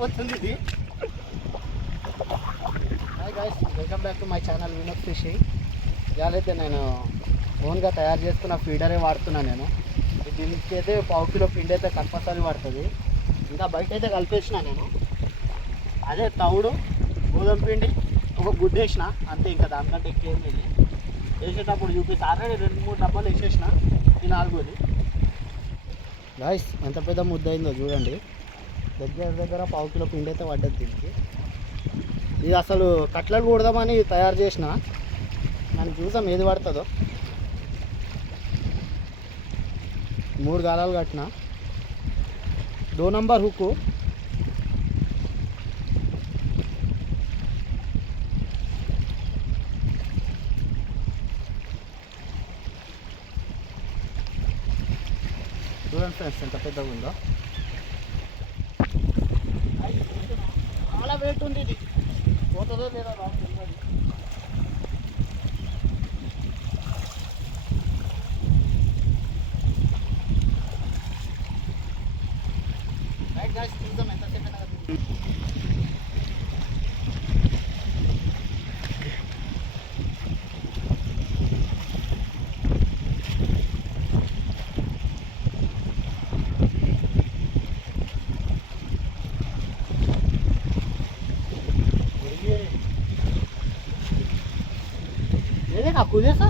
అయిపోతుంది ఇది. Hi guys, welcome back to my channel Vinod fishing. ఇవాళైతే నేను ఓన్గా తయారు చేసుకున్న ఫీడరే వాడుతున్నాను. నేను దీనికి అయితే 1/2 కిలో పిండి అయితే కంపల్సరీ పడుతుంది. ఇంకా బయట అయితే కలిపేసిన నేను. అదే తవుడు, గోధుమ పిండి, ఒక గుడ్డు వేసిన అంతే. ఇంకా దానికంటే ఎక్కువ ఏం లేదు. వేసేటప్పుడు చూపిస్తే ఆల్రెడీ 2-3 డబ్బాలు వేసేసిన. ఈ 4వది. గాయ్స్ ఎంత పెద్ద ముద్ద అయిందో చూడండి. దగ్గర 1/2 కిలో పిండి అయితే పడ్డది దీనికి. ఇది అసలు కట్లెట్ కొడదామని తయారు చేసిన. మనం చూసాం ఏది పడుతుందో. 3 గాలాలు కట్టిన. 2 నంబర్ హుక్కు. చూడండి ఫ్రెండ్స్ ఎంత పెద్దగా ఉందో. చాలా వెయిట్ ఉంది ఇది. పోతుందో లేదో రాదు. రైట్ గాయ్స్, చూద్దాం ఎంతసేపు అయినా. देखा कूदे सा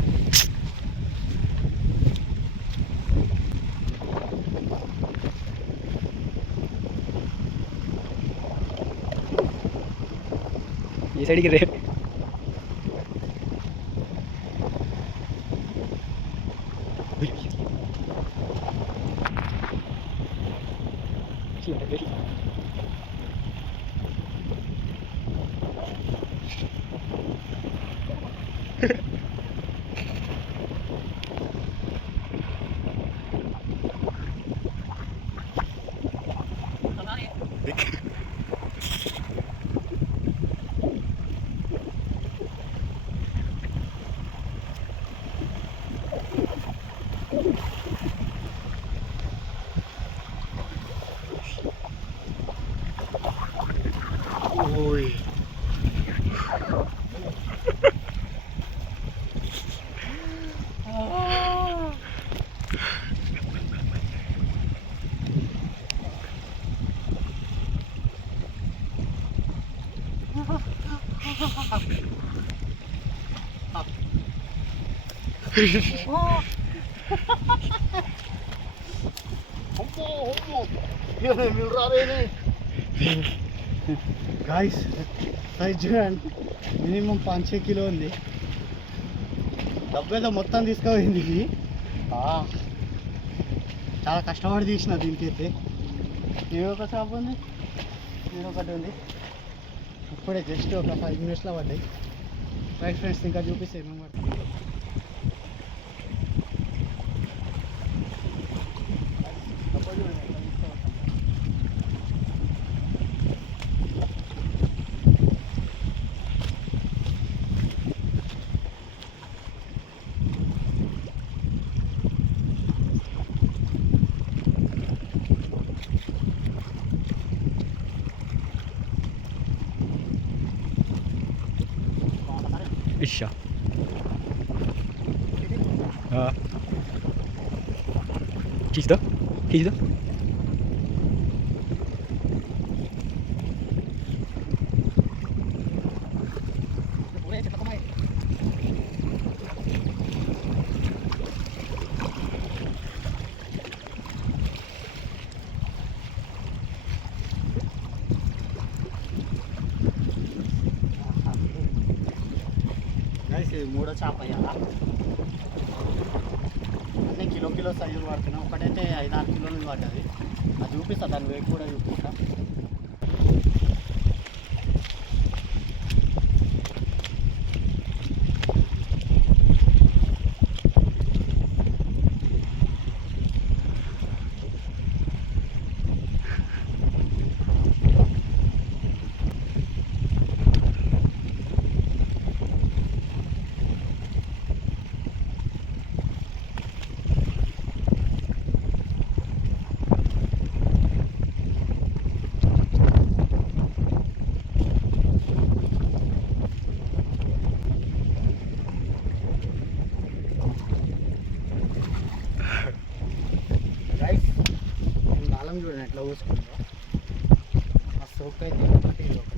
ये साइड गिरे Ui. ये नहीं मिल रहा रे नहीं. గాయ్స్ సైజ్ చూడండి, మినిమం 5-6 కిలో ఉంది. డబ్బేదో మొత్తం తీసుకుపోయింది ఇది. చాలా కష్టపడి తీసిన దీనికైతే. ఒక షాప్ ఉంది, ఒకటి ఉంది. ఇప్పుడే జస్ట్ ఒక 5 మినిట్స్లో పడ్డాయి. రైట్ ఫ్రెండ్స్, ఇంకా చూపిస్తే ఏమేమి పడుతుంది. इच्छा हाँ खींच दो మూడో చేప అయ్యాలా. అన్నీ కిలో సైజులు పడుతున్నాయి. ఒకటైతే 5-6 కిలోలు పడ్డది. అది చూపిస్తా, దాని వెయిట్ కూడా చూపిస్తా. ఎట్లా పోసుకుందో ఆ సోక్ అయితే ఒకటి ఇది ఒకటి.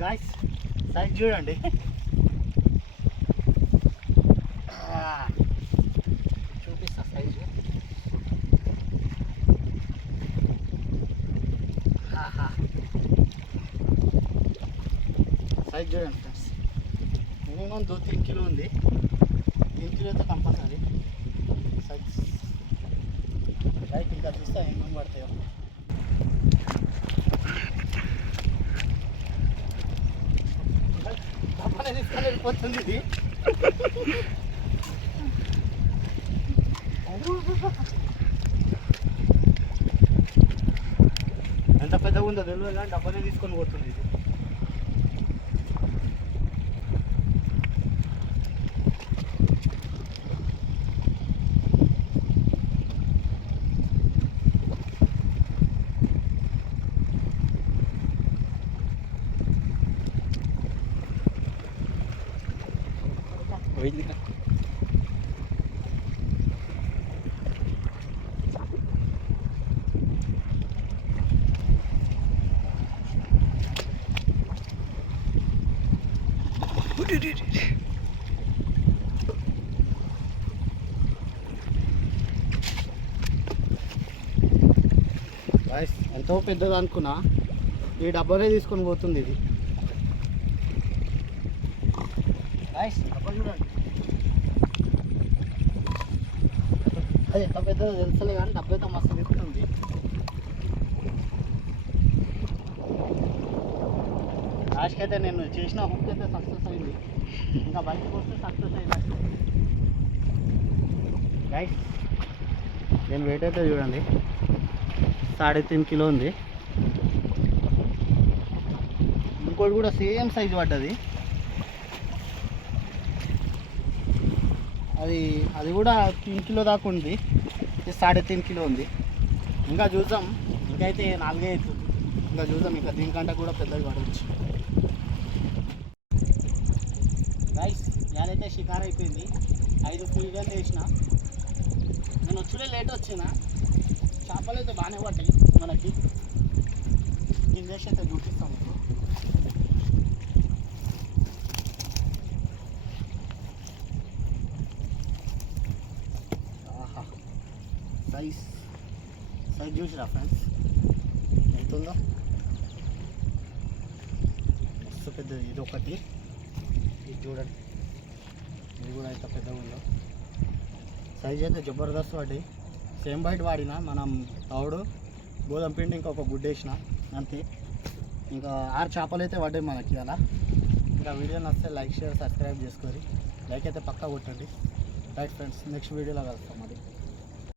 గాయ్స్ సైజ్ చూడండి. చూపిస్తా సైజు. సైజ్ చూడండి ఫ్రెండ్స్, మినిమం 2-3 కిలో ఉంది. 3 కిలో అయితే కంపల్సరీ సైజ్. రైట్, ఇంకా చూస్తే ఏమేమి పడతాయో. తీసుకొని వెళ్ళిపోతుంది ఇది. ఎంత పెద్దగా ఉందో తెలియదు కానీ డబ్బానే తీసుకొని పోతుంది ఇది. గాయ్స్ ఎంతో పెద్దది అనుకున్నా, ఈ డబ్బానే తీసుకొని పోతుంది ఇది. గాయ్స్ డబ్బా చూడండి, అది ఎంత పెద్దదో తెలుసలే కానీ డబ్బా అయితే మస్తు తిప్పుతుంది. లాస్ట్కి అయితే నేను చేసిన హుక్ అయితే సక్సెస్ అయింది. ఇంకా బయటకు వస్తే సక్సెస్ అయినట్టు. గైస్ నేను వెయిట్ అయితే చూడండి 3.5 కిలో ఉంది. ఇంకోటి కూడా సేమ్ సైజు పడ్డది. అది కూడా 3 కిలో దాకా ఉంది. ఇది 3.5 కిలో ఉంది. ఇంకా చూద్దాం, ఇంకైతే 4 అవుతుంది. ఇంకా చూద్దాం, ఇంకా దీనికంటే కూడా పెద్దది పడవచ్చు. గైస్ నేనైతే షికార్ అయిపోయింది. 5 ఫీల్డ్ వేసిన. నేను వచ్చుడే లేట్ వచ్చిన. చేపలు అయితే బాగానే పడ్డాయి మనకి. కిందేసి అయితే చూపిస్తాం మీకు. ఆహా, సైజ్ చూసిరా ఫ్రెండ్స్ ఎంత ఉందో. మస్తు పెద్దది. ఇది ఒకటి, ఇది చూడండి, ఇది కూడా ఎంత పెద్దగా ఉందో. సైజ్ అయితే జబర్దస్త్ పడ్డాయి. సేమ్ బైట్ వాడిన మనం తౌడు, గోధుమ పిండి, ఇంకా ఒక గుడ్డ వేసిన అంతే. ఇంకా 6 చేపలు అయితే పడ్డాయి మనకి అలా. ఇంకా వీడియో నచ్చితే లైక్, షేర్, సబ్స్క్రైబ్ చేసుకోరి. లైక్ అయితే పక్కా కొట్టండి. రైట్ ఫ్రెండ్స్, నెక్స్ట్ వీడియోలో కలుస్తాం.